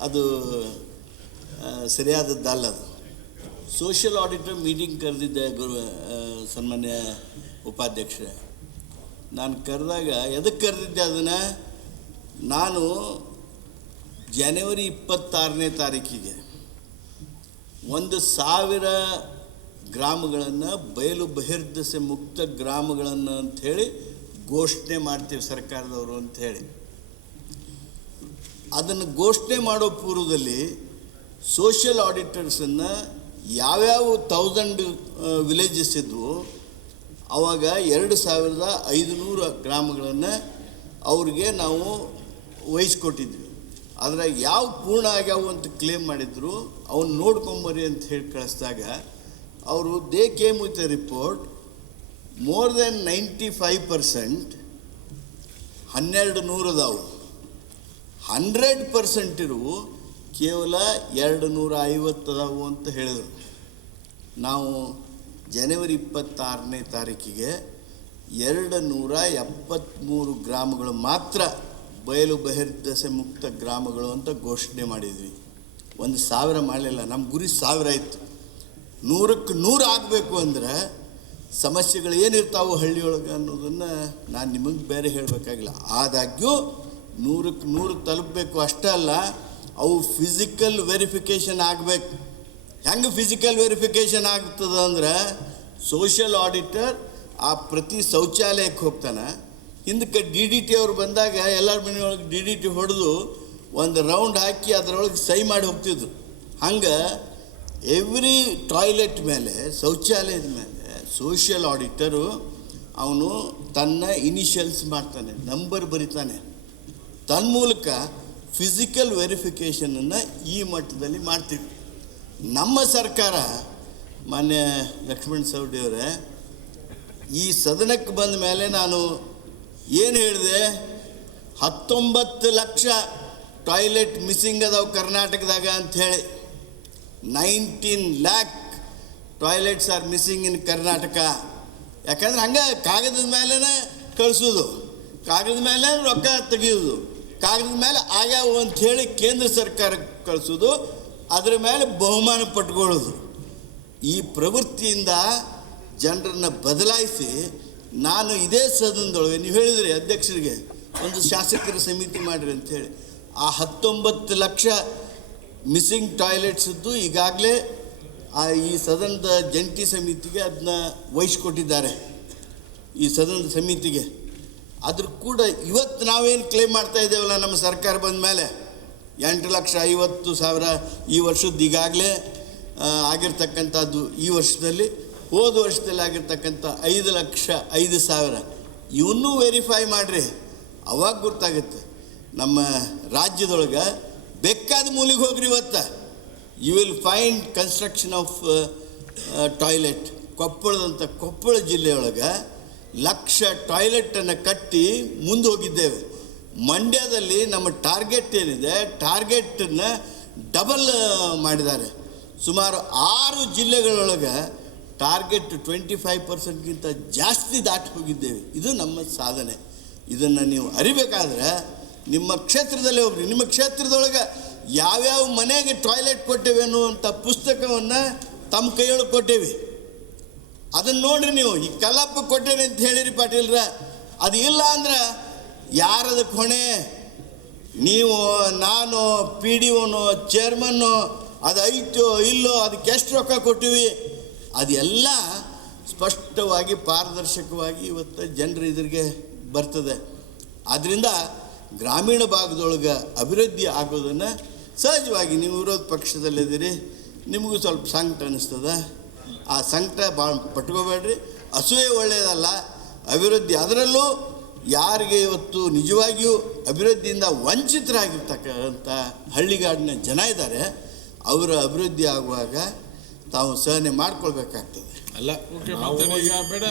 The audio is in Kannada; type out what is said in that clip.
ಅದ ಸರಿಯಾದದ್ದಲ್ಲ ಅದು. ಸೋಷಿಯಲ್ ಆಡಿಟರ್ ಮೀಟಿಂಗ್ ಕರೆದಿದ್ದೆ ಗುರು ಸನ್ಮಾನ್ಯ ಉಪಾಧ್ಯಕ್ಷರೇ. ನಾನು ಕರೆದಾಗ ಎದಕ್ಕೆ ಕರೆದಿದ್ದೆ ಅದನ್ನು? ನಾನು ಜನವರಿ ಇಪ್ಪತ್ತಾರನೇ ತಾರೀಕಿಗೆ ಒಂದು ಸಾವಿರ ಗ್ರಾಮಗಳನ್ನು ಬಯಲು ಬಹಿರ್ದಸೆ ಮುಕ್ತ ಗ್ರಾಮಗಳನ್ನು ಅಂಥೇಳಿ ಘೋಷಣೆ ಮಾಡ್ತೀವಿ ಸರ್ಕಾರದವರು ಅಂಥೇಳಿ ಅದನ್ನು ಘೋಷಣೆ ಮಾಡೋ ಪೂರ್ವದಲ್ಲಿ ಸೋಷಿಯಲ್ ಆಡಿಟರ್ಸನ್ನು ಯಾವ್ಯಾವ ತೌಸಂಡ್ ವಿಲೇಜಸ್ ಇದ್ವು ಆವಾಗ ಎರಡು ಸಾವಿರದ ಐದುನೂರು ಗ್ರಾಮಗಳನ್ನು ಅವ್ರಿಗೆ ನಾವು ವಹಿಸ್ಕೊಟ್ಟಿದ್ವಿ. ಅದ್ರಾಗ ಯಾವ ಪೂರ್ಣ ಆಗ್ಯಾವು ಅಂತ ಕ್ಲೇಮ್ ಮಾಡಿದ್ರು ಅವನ್ನ ನೋಡ್ಕೊಂಬರಿ ಅಂತ ಹೇಳಿ ಕಳಿಸಿದಾಗ ಅವರು they came with a report more than ninety five percent ಹನ್ನೆರಡು ನೂರು ಅದಾವು ಹಂಡ್ರೆಡ್ ಪರ್ಸೆಂಟ್ ಇರುವು ಕೇವಲ ಎರಡು ನೂರ ಐವತ್ತದವು ಅಂತ ಹೇಳಿದರು. ನಾವು ಜನವರಿ ಇಪ್ಪತ್ತಾರನೇ ತಾರೀಕಿಗೆ ಎರಡು ನೂರ ಎಪ್ಪತ್ತ್ಮೂರು ಗ್ರಾಮಗಳು ಮಾತ್ರ ಬಯಲು ಬಹಿರ್ದಸೆ ಮುಕ್ತ ಗ್ರಾಮಗಳು ಅಂತ ಘೋಷಣೆ ಮಾಡಿದ್ವಿ. ಒಂದು ಸಾವಿರ ಮಾಡಲಿಲ್ಲ, ನಮ್ಮ ಗುರಿ ಸಾವಿರ ಇತ್ತು. ನೂರಕ್ಕೆ ನೂರು ಆಗಬೇಕು ಅಂದ್ರೆ ಸಮಸ್ಯೆಗಳು ಏನಿರ್ತಾವೋ ಹಳ್ಳಿಯೊಳಗೆ ಅನ್ನೋದನ್ನು ನಾನು ನಿಮಗೆ ಬೇರೆ ಹೇಳಬೇಕಾಗಿಲ್ಲ. ಆದಾಗ್ಯೂ ನೂರಕ್ಕೆ ನೂರು ತಲುಪಬೇಕು ಅಷ್ಟೇ ಅಲ್ಲ, ಅವು ಫಿಸಿಕಲ್ ವೆರಿಫಿಕೇಷನ್ ಆಗಬೇಕು. ಹೆಂಗೆ ಫಿಸಿಕಲ್ ವೆರಿಫಿಕೇಷನ್ ಆಗ್ತದೆ ಅಂದ್ರೆ ಸೋಷಿಯಲ್ ಆಡಿಟರ್ ಆ ಪ್ರತಿ ಶೌಚಾಲಯಕ್ಕೆ ಹೋಗ್ತಾನೆ. ಹಿಂದಕ್ಕೆ ಡಿ ಡಿ ಟಿ ಅವ್ರು ಬಂದಾಗ ಎಲ್ಲರ ಮನೆಯೊಳಗೆ ಡಿ ಡಿ ಟಿ ಹೊಡೆದು ಒಂದು ರೌಂಡ್ ಹಾಕಿ ಅದರೊಳಗೆ ಸೈ ಮಾಡಿ ಹೋಗ್ತಿದ್ರು. ಹಂಗೆ ಎವ್ರಿ ಟಾಯ್ಲೆಟ್ ಮೇಲೆ, ಶೌಚಾಲಯದ ಮೇಲೆ ಸೋಷಿಯಲ್ ಆಡಿಟರು ಅವನು ತನ್ನ ಇನಿಷಿಯಲ್ಸ್ ಮಾಡ್ತಾನೆ ನಂಬರ್ ಬರಿತಾನೆ. ತನ್ಮೂಲಕ ಫಿಸಿಕಲ್ ವೆರಿಫಿಕೇಷನನ್ನು ಈ ಮಟ್ಟದಲ್ಲಿ ಮಾಡ್ತೀವಿ. ನಮ್ಮ ಸರ್ಕಾರ, ಮಾನ್ಯ ಲಕ್ಷ್ಮಣ್ ಸವಡಿಯವರೇ ಈ ಸದನಕ್ಕೆ ಬಂದ ಮೇಲೆ ನಾನು ಏನು ಹೇಳಿದೆ? ಹತ್ತೊಂಬತ್ತು ಲಕ್ಷ ಟಾಯ್ಲೆಟ್ ಮಿಸ್ಸಿಂಗ್ ಅದಾವೆ ಕರ್ನಾಟಕದಾಗ ಅಂಥೇಳಿ nineteen lakh toilets are missing in Karnataka. ಯಾಕಂದ್ರೆ ಹಂಗೆ ಕಾಗದದ ಮೇಲೇ ಕಳಿಸೋದು. ಕಾಗದದ ಮೇಲೆ ರೊಕ್ಕ ತೆಗೆಯೋದು. ಕಾಗದ ಮೇಲೆ ಆಗ್ಯಾವು ಹೇಳಿ ಕೇಂದ್ರ ಸರ್ಕಾರ ಕಳಿಸೋದು, ಅದರ ಮೇಲೆ ಬಹುಮಾನ ಪಟ್ಕೊಳ್ಳೋದು ಈ ಪ್ರವೃತ್ತಿಯಿಂದ ಜನರನ್ನು ಬದಲಾಯಿಸಿ ನಾನು ಇದೇ ಸದನದೊಳಗೆ, ನೀವು ಹೇಳಿದ್ರಿ ಅಧ್ಯಕ್ಷರಿಗೆ, ಒಂದು ಶಾಸಕರ ಸಮಿತಿ ಮಾಡಿರಿ ಅಂಥೇಳಿ ಆ ಹತ್ತೊಂಬತ್ತು ಲಕ್ಷ ಮಿಸ್ಸಿಂಗ್ ಟಾಯ್ಲೆಟ್ಸದ್ದು ಈಗಾಗಲೇ ಆ ಈ ಸದನದ ಜಂಟಿ ಸಮಿತಿಗೆ ಅದನ್ನ ವಹಿಸ್ಕೊಟ್ಟಿದ್ದಾರೆ. ಈ ಸದನದ ಸಮಿತಿಗೆ. ಅದ್ರ ಕೂಡ ಇವತ್ತು ನಾವೇನು ಕ್ಲೇಮ್ ಮಾಡ್ತಾ ಇದ್ದೇವಲ್ಲ ನಮ್ಮ ಸರ್ಕಾರ ಬಂದ ಮೇಲೆ ಎಂಟು ಲಕ್ಷ ಐವತ್ತು ಸಾವಿರ ಈ ವರ್ಷದ್ದು ಈಗಾಗಲೇ ಆಗಿರ್ತಕ್ಕಂಥದ್ದು ಈ ವರ್ಷದಲ್ಲಿ, ಹೋದ ವರ್ಷದಲ್ಲಿ ಆಗಿರ್ತಕ್ಕಂಥ ಐದು ಲಕ್ಷ ಐದು ಸಾವಿರ. ಇವನ್ನೂ ವೆರಿಫೈ ಮಾಡಿರಿ. ಅವಾಗ ಗೊತ್ತಾಗುತ್ತೆ ನಮ್ಮ ರಾಜ್ಯದೊಳಗೆ ಬೇಕಾದ ಮೂಲಿಗೆ ಹೋಗ್ರಿ ಇವತ್ತು. You will find construction of toilet ಕೊಪ್ಪಳದಂಥ Koppal ಜಿಲ್ಲೆಯೊಳಗೆ ಲಕ್ಷ ಟಾಯ್ಲೆಟನ್ನು ಕಟ್ಟಿ ಮುಂದೆ ಹೋಗಿದ್ದೇವೆ. ಮಂಡ್ಯದಲ್ಲಿ ನಮ್ಮ ಟಾರ್ಗೆಟ್ ಏನಿದೆ ಟಾರ್ಗೆಟನ್ನು ಡಬಲ್ ಮಾಡಿದ್ದಾರೆ. ಸುಮಾರು ಆರು ಜಿಲ್ಲೆಗಳೊಳಗೆ ಟಾರ್ಗೆಟ್ ಟ್ವೆಂಟಿ ಫೈವ್ ಪರ್ಸೆಂಟ್ಗಿಂತ ಜಾಸ್ತಿ ದಾಟಿ ಹೋಗಿದ್ದೇವೆ. ಇದು ನಮ್ಮ ಸಾಧನೆ. ಇದನ್ನು ನೀವು ಅರಿಬೇಕಾದ್ರೆ ನಿಮ್ಮ ಕ್ಷೇತ್ರದಲ್ಲಿ ಹೋಗ್ರಿ ನಿಮ್ಮ ಕ್ಷೇತ್ರದೊಳಗೆ ಯಾವ್ಯಾವ ಮನೆಗೆ ಟಾಯ್ಲೆಟ್ ಕೊಟ್ಟೇವೆ ಅನ್ನುವಂಥ ಪುಸ್ತಕವನ್ನು ತಮ್ಮ ಕೈಯೊಳಗೆ ಕೊಟ್ಟೇವಿ. ಅದನ್ನು ನೋಡ್ರಿ ನೀವು, ಈ ಕಲ್ಲಪ್ಪ ಕೊಟ್ಟೇನೆ ಅಂತ ಹೇಳಿರಿ ಪಾಟೀಲ್ರ. ಅದು ಇಲ್ಲ ಅಂದ್ರೆ ಯಾರದ ಕೊಣೆ ನೀವು, ನಾನು, ಪಿ ಡಿ ಒನು, ಚೇರ್ಮನ್ನು, ಅದು ಐತೋ ಇಲ್ಲೋ, ಅದಕ್ಕೆ ಎಷ್ಟು ರೊಕ್ಕ ಕೊಟ್ಟಿವಿ? ಅದೆಲ್ಲ ಸ್ಪಷ್ಟವಾಗಿ, ಪಾರದರ್ಶಕವಾಗಿ ಇವತ್ತು ಜನರು ಇದ್ರಿಗೆ ಬರ್ತದೆ. ಆದ್ದರಿಂದ ಗ್ರಾಮೀಣ ಭಾಗದೊಳಗೆ ಅಭಿವೃದ್ಧಿ ಆಗೋದನ್ನು ಸಹಜವಾಗಿ ನೀವು ವಿರೋಧ ಪಕ್ಷದಲ್ಲಿದ್ದೀರಿ. ನಿಮಗೂ ಸ್ವಲ್ಪ ಸಂಕಟ ಅನ್ನಿಸ್ತದ ಆ ಸಂಕಟ ಭಾಳ ಪಟ್ಕೋಬೇಡ್ರಿ. ಅಸೂಯೆ ಒಳ್ಳೆಯದಲ್ಲ ಅಭಿವೃದ್ಧಿ ಅದರಲ್ಲೂ ಯಾರಿಗೆ ಇವತ್ತು ನಿಜವಾಗಿಯೂ ಅಭಿವೃದ್ಧಿಯಿಂದ ವಂಚಿತರಾಗಿರ್ತಕ್ಕಂಥ ಹಳ್ಳಿಗಾಡಿನ ಜನ ಇದ್ದಾರೆ ಅವರ ಅಭಿವೃದ್ಧಿ ಆಗುವಾಗ ತಾವು ಸಹನೆ ಮಾಡ್ಕೊಳ್ಬೇಕಾಗ್ತದೆ. ಅಲ್ಲ ನಾವು ಈಗ ಬೇಡ.